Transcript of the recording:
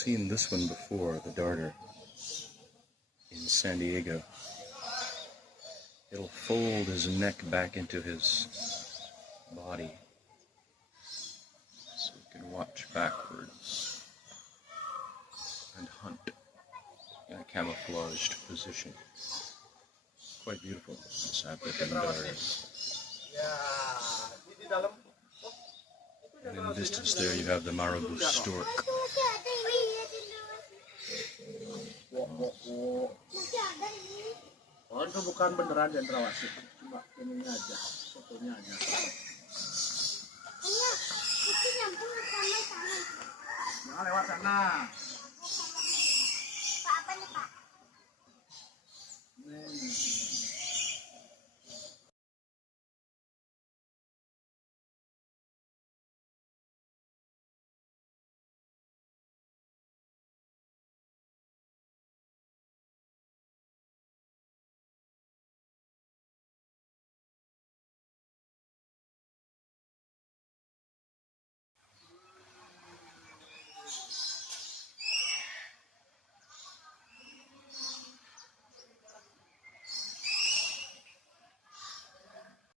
seen this one before, the darter, in San Diego. It'll fold his neck back into his body so he can watch backwards and hunt in a camouflaged position. Quite beautiful, this African darter. And in the distance there you have the marabou stork. Oh, itu bukan beneran cendrawasih, cuma ininya aja, fotonya aja.